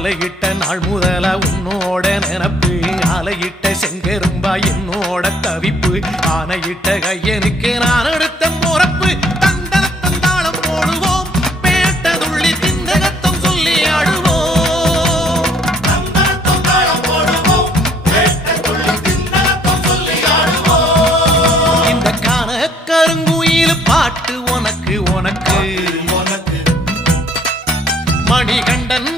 மாலையிட்ட நாள் முதல உன்னோட நினப்பு ஆலையிட்ட செங்கரும்பா என்னோட தவிப்பு ஆனையிட்ட கையனுக்கு நான் எடுத்த முறப்பு தந்தாளம் போடுவோம் பேட்டதுள்ளி திந்தகத்தம் சொல்லி ஆடுவோம் இந்த காண கருங்குயில் பாட்டு உனக்கு உனக்கு மணிகண்டன்